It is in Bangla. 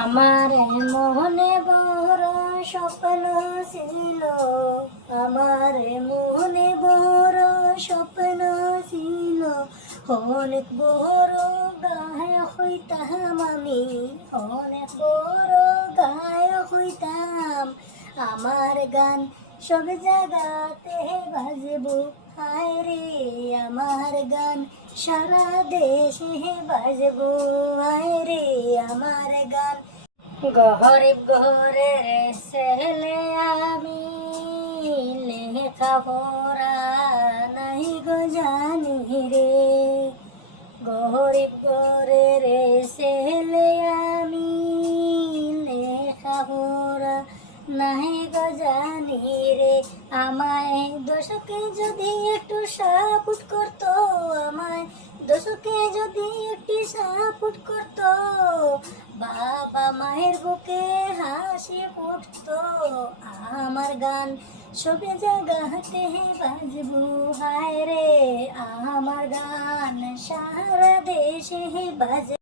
আমার মনে বড় স্বপ্ন ছিল। আমার মনে বড় স্বপ্ন ছিল। অনেক বড় গায়ক হইতাম আমি। অনেক বড় গায়ক হইতাম। আমার গান সব জায়গাতে বাজবো। হায় রে আমার গান। সারা দেশে বাজবো। হায় রে আমার গান। গরিব ঘরের ছেলে আমি, লেখা পড়া নাই গো জানি রে। গরিব ঘরের ছেলে নাই গো রে, আমায় দশকে যদি একটু সাপুট করতো, আমায় দশকে যদি একটি সাপুট করতো, বাবা মায়ের বুকে হাসি ফুটতো, আমার গান সবে জায়গাতে বাজবো, হায় রে, আমার গান সারা দেশে বাজ।